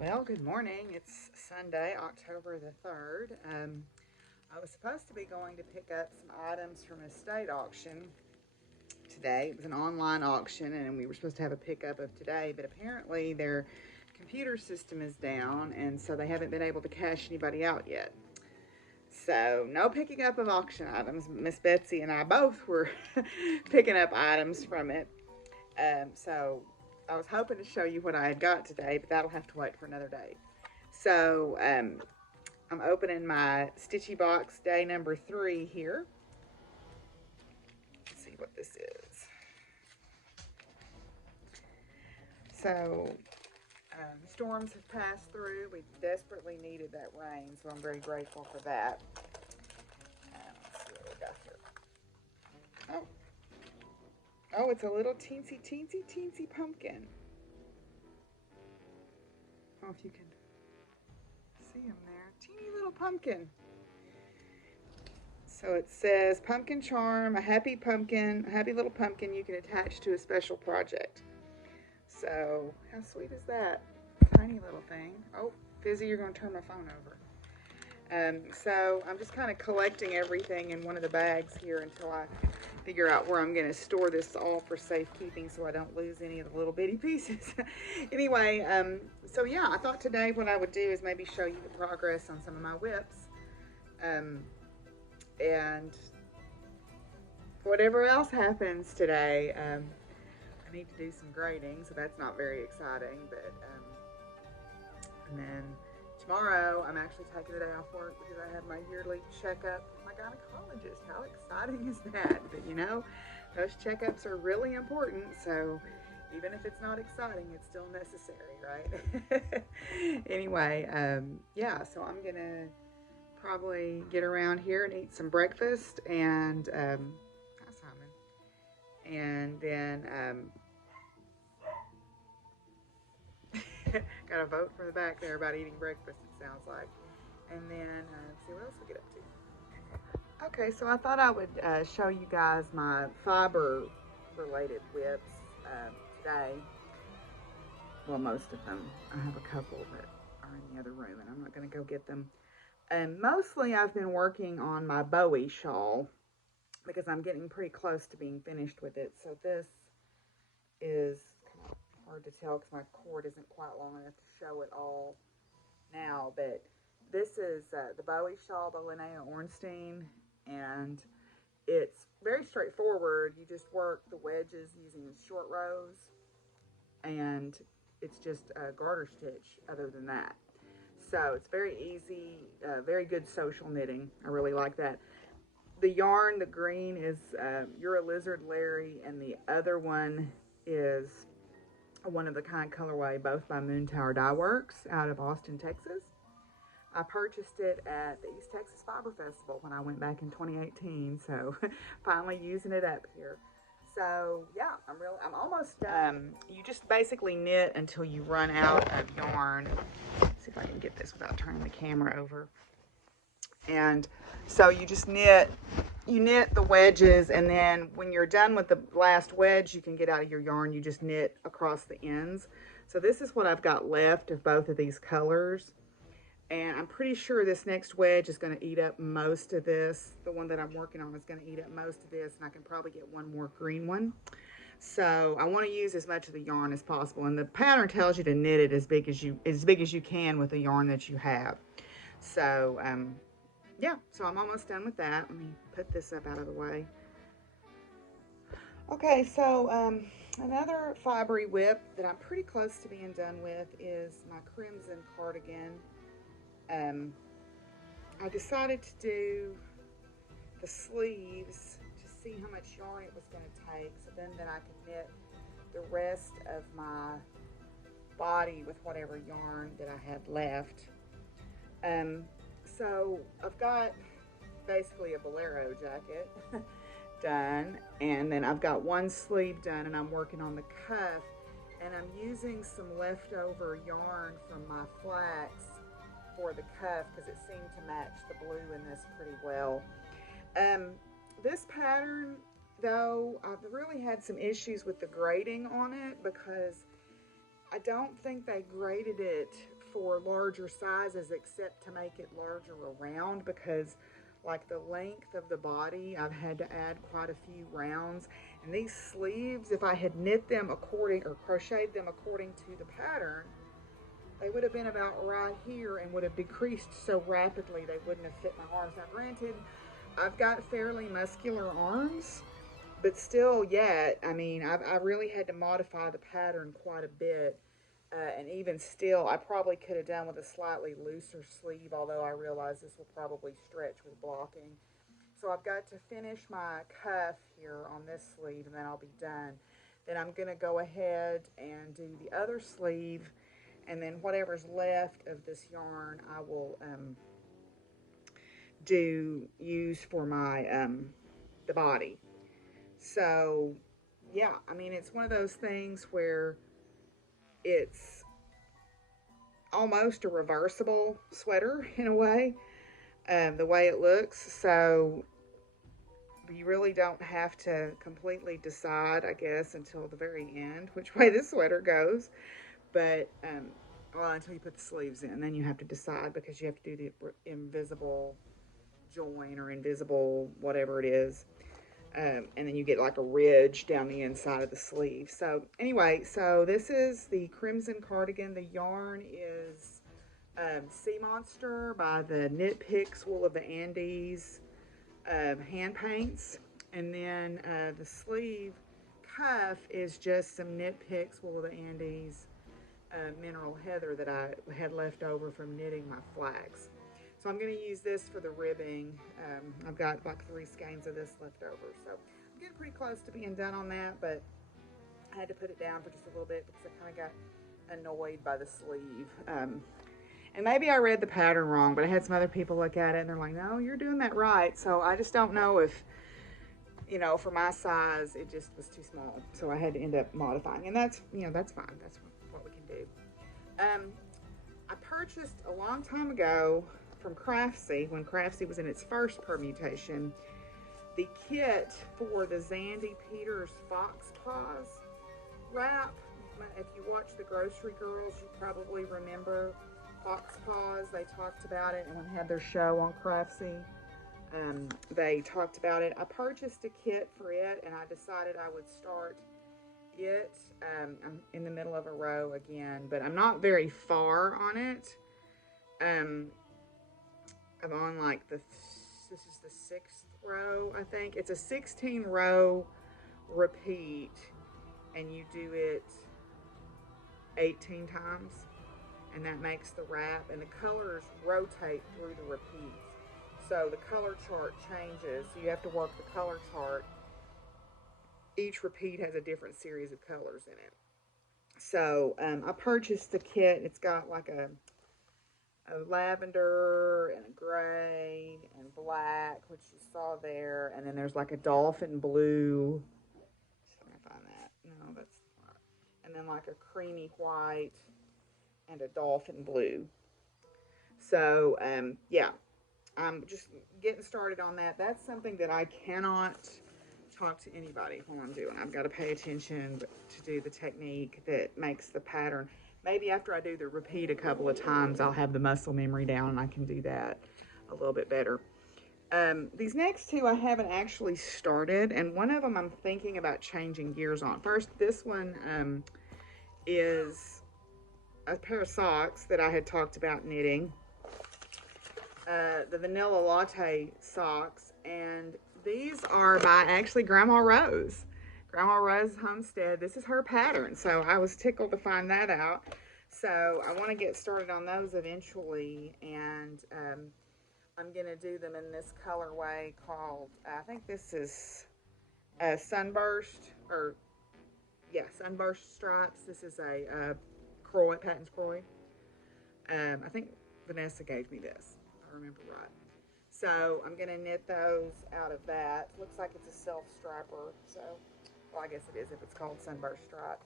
Well, good morning. It's Sunday, October the 3rd. I was supposed to be going to pick up some items from a state auction today. It was an online auction, and we were supposed to have a pickup of today, but apparently their computer system is down, and so they haven't been able to cash anybody out yet. So, no picking up of auction items. Miss Betsy and I both were picking up items from it. So, I was hoping to show you what I had got today, but that'll have to wait for another day. So, I'm opening my Stitchy Box day number 3 here. Let's see what this is. So, storms have passed through. We desperately needed that rain, so I'm very grateful for that. Let's see what we got here. Oh, it's a little teensy pumpkin. I don't know if you can see him there. Teeny little pumpkin. So it says pumpkin charm, a happy little pumpkin you can attach to a special project. So how sweet is that? Tiny little thing. Oh, Fizzy, you're going to turn my phone over. So I'm just kind of collecting everything in one of the bags here until I figure out where I'm going to store this all for safekeeping so I don't lose any of the little bitty pieces. Anyway, so yeah, I thought today what I would do is maybe show you the progress on some of my whips. And whatever else happens today, I need to do some grading, so that's not very exciting. But and then tomorrow, I'm actually taking a day off work because I have my yearly checkup with my gynecologist. How exciting is that? But you know, those checkups are really important, so even if it's not exciting, it's still necessary, right? Anyway, yeah, so I'm going to probably get around here and eat some breakfast and, hi Simon, and then, got a vote from the back there about eating breakfast, it sounds like. And then, see what else we get up to. Okay, so I thought I would show you guys my fiber related whips today. Well, most of them. I have a couple that are in the other room, and I'm not going to go get them. And mostly I've been working on my Bowie shawl because I'm getting pretty close to being finished with it. So this is kind of hard to tell because my cord isn't quite long enough to show it all now. But this is the Bowie shawl by Linnea Ornstein, and it's very straightforward. You just work the wedges using short rows, and it's just a garter stitch other than that. So it's very easy, very good social knitting. I really like that. The yarn, the green is You're a Lizard Larry, and the other one is one of the kind colorway, both by Moon Tower Dye Works out of Austin, Texas. I purchased it at the East Texas Fiber Festival when I went back in 2018, so finally using it up here. So yeah, I'm almost done. You just basically knit until you run out of yarn. Let's see if I can get this without turning the camera over. And so you just knit the wedges, and then when you're done with the last wedge you can get out of your yarn, you just knit across the ends. So this is what I've got left of both of these colors. And I'm pretty sure this next wedge is going to eat up most of this. The one that I'm working on is going to eat up most of this, and I can probably get one more green one. So I want to use as much of the yarn as possible. And the pattern tells you to knit it as big as you can with the yarn that you have. So yeah, so I'm almost done with that. Let me put this up out of the way. Okay, so another fibery whip that I'm pretty close to being done with is my crimson cardigan. I decided to do the sleeves to see how much yarn it was going to take, so then I can knit the rest of my body with whatever yarn that I had left. So I've got basically a bolero jacket done, and then I've got one sleeve done, and I'm working on the cuff, and I'm using some leftover yarn from my flax for the cuff because it seemed to match the blue in this pretty well. This pattern, though, I've really had some issues with the grading on it because I don't think they graded it for larger sizes except to make it larger around, because like the length of the body, I've had to add quite a few rounds. And these sleeves, if I had knit them according or crocheted them according to the pattern, they would have been about right here and would have decreased so rapidly they wouldn't have fit my arms. Now granted, I've got fairly muscular arms, but still yet, I mean, I really had to modify the pattern quite a bit. And even still, I probably could have done with a slightly looser sleeve, although I realize this will probably stretch with blocking. So I've got to finish my cuff here on this sleeve, and then I'll be done. Then I'm going to go ahead and do the other sleeve, and then whatever's left of this yarn I will use for my the body. So yeah, I mean, it's one of those things where it's almost a reversible sweater in a way, the way it looks. So you really don't have to completely decide, I guess, until the very end which way this sweater goes. But well, until you put the sleeves in, then you have to decide, because you have to do the invisible join or invisible whatever it is. And then you get like a ridge down the inside of the sleeve. So anyway, so this is the Crimson Cardigan. The yarn is Sea Monster by the Knit Picks Wool of the Andes hand paints. And then the sleeve cuff is just some Knit Picks Wool of the Andes mineral heather that I had left over from knitting my flags. So I'm going to use this for the ribbing. I've got like 3 skeins of this left over. So I'm getting pretty close to being done on that, but I had to put it down for just a little bit because I kind of got annoyed by the sleeve. And maybe I read the pattern wrong, but I had some other people look at it and they're like, no, you're doing that right. So I just don't know if, you know, for my size, it just was too small. So I had to end up modifying, and that's, you know, that's fine. That's what we can do. I purchased a long time ago from Craftsy, when Craftsy was in its first permutation, the kit for the Zandy Peters Fox Paws wrap. If you watch the Grocery Girls, you probably remember Fox Paws. They talked about it, and when they had their show on Craftsy, they talked about it. I purchased a kit for it, and I decided I would start it. I'm in the middle of a row again, but I'm not very far on it. I'm on like this is the 6th row, I think. It's a 16 row repeat, and you do it 18 times, and that makes the wrap, and the colors rotate through the repeats. So the color chart changes, so you have to work the color chart. Each repeat has a different series of colors in it. So I purchased the kit. It's got like a lavender and a gray and black, which you saw there, and then there's like a dolphin blue. Let me find that. No, that's not. And then like a creamy white and a dolphin blue. So yeah, I'm just getting started on that. That's something that I cannot talk to anybody while I'm doing. I've got to pay attention to do the technique that makes the pattern. Maybe after I do the repeat a couple of times, I'll have the muscle memory down and I can do that a little bit better. These next 2 I haven't actually started, and one of them I'm thinking about changing gears on. First, this one is a pair of socks that I had talked about knitting. The Vanilla Latte socks, and these are by actually Grandma Rose. Grandma Rose Homestead. This is her pattern, so I was tickled to find that out. So I want to get started on those eventually, and I'm going to do them in this colorway called, I think this is Sunburst, or yeah, Sunburst Stripes. This is a Croy, Patton's Croy. I think Vanessa gave me this, if I remember right. So I'm going to knit those out of that. Looks like it's a self-striper, so, well, I guess it is if it's called Sunburst Stripe.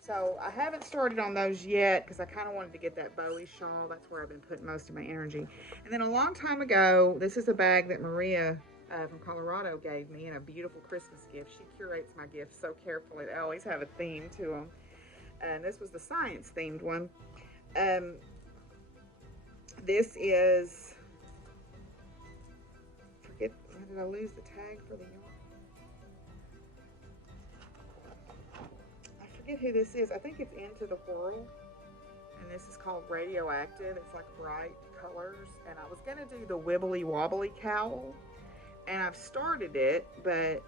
So I haven't started on those yet because I kind of wanted to get that Bowie shawl. That's where I've been putting most of my energy. And then a long time ago, this is a bag that Maria from Colorado gave me in a beautiful Christmas gift. She curates my gifts so carefully. They always have a theme to them. And this was the science-themed one. This is, forget, did I lose the tag for the yarn? I forget who this is. I think it's Into the Whirl. And this is called Radioactive. It's like bright colors. And I was going to do the Wibbly Wobbly cowl. And I've started it, but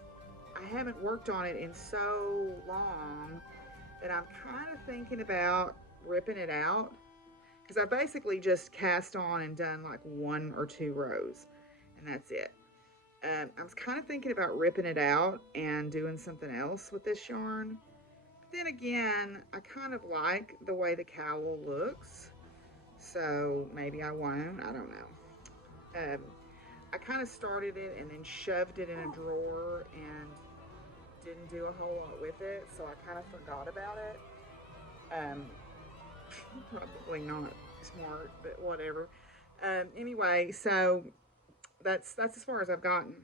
I haven't worked on it in so long that I'm kind of thinking about ripping it out. Because I basically just cast on and done like 1 or 2 rows. And that's it. I was kind of thinking about ripping it out and doing something else with this yarn. But then again, I kind of like the way the cowl looks. So maybe I won't. I don't know. I kind of started it and then shoved it in a drawer and didn't do a whole lot with it. So I kind of forgot about it. Probably not smart, but whatever. Anyway, so that's as far as I've gotten.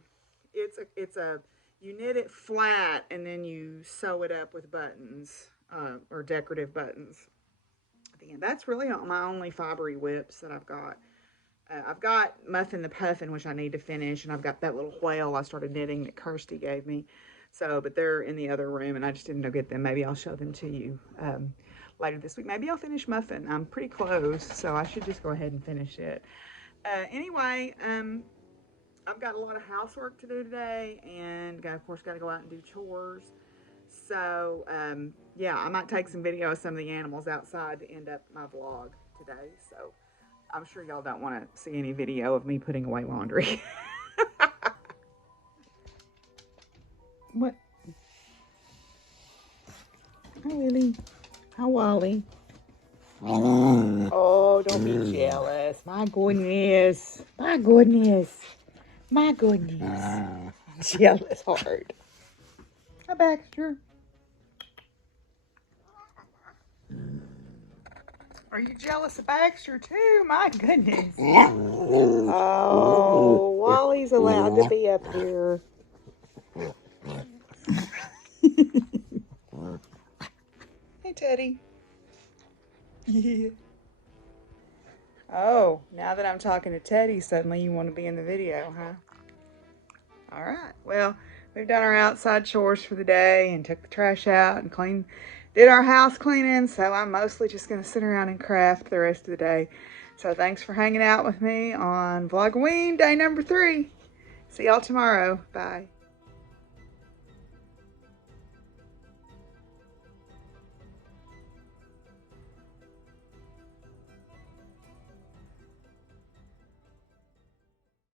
It's a you knit it flat and then you sew it up with buttons or decorative buttons at the end. That's really my only fibery whips that I've got. I've got Muffin the Puffin, which I need to finish, and I've got that little whale I started knitting that Kirsty gave me. So, but they're in the other room, and I just didn't go get them. Maybe I'll show them to you later this week. Maybe I'll finish Muffin. I'm pretty close, so I should just go ahead and finish it. Anyway, I've got a lot of housework to do today, and of course got to go out and do chores. So, yeah, I might take some video of some of the animals outside to end up my vlog today. So, I'm sure y'all don't want to see any video of me putting away laundry. What? Hi, Lily. Hi, Wally. Oh, don't be jealous. My goodness. My goodness. My goodness. Jealous heart. Hi, Baxter. Are you jealous of Baxter too? My goodness. Oh, Wally's allowed to be up here. Hey, Teddy. Yeah. Oh, now that I'm talking to Teddy, suddenly you want to be in the video, huh? All right. Well, we've done our outside chores for the day and took the trash out and did our house cleaning. So I'm mostly just going to sit around and craft the rest of the day. So thanks for hanging out with me on Vlogoween day number 3. See y'all tomorrow. Bye.